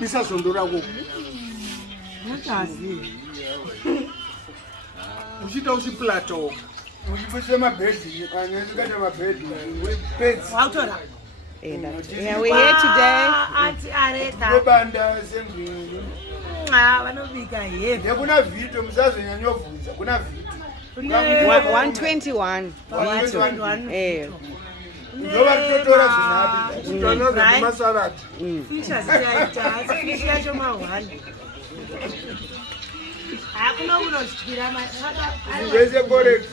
Bisazondora ko. Ngazi. Ushita usiplato. Ushipese mabedi, kanye ngane mabedi. Pets. Wautora. Yeah, we're here today. Ati areta. Ngobanda sendini. Vanobika here. Kuna video msazonyanyovunza. Kuna video. 121. Ndoba kutotora zvinapi. Kutotora masaladi. Fisha ziyaita. Fisha yacho mahwani. Hakuna kunoshikira masaka. Ngeze correct.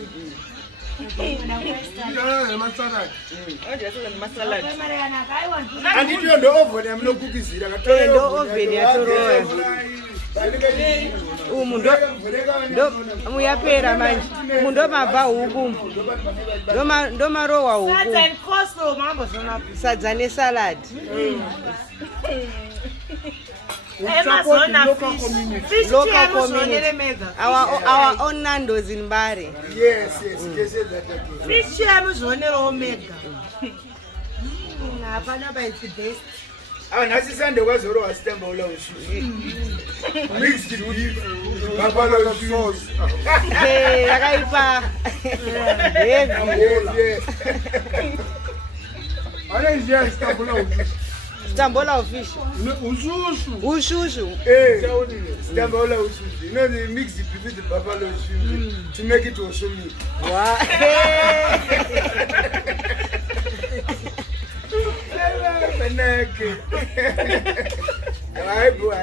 Anditiyo ndo oven yamunokukizira ndo oven yatoroya umu muyapera manje umu ndo mabva huku ndo marowa huku sadza nesaladi Local community. Our own Nando's in Bari. Yes, they said that again. Fish yamuzonera omega. Hapana by the best. Nasi Sunday wazoro wasitamba ula ushushu. Mixed beef, buffalo sauce. Hey, rakaipa. Yes. Ana njia stambola ushushu. Stambola fish. Ushushu. Stambola ushushu. You know they mix it with the buffalo ushushu to make it also meat. Wow. Hey, boy.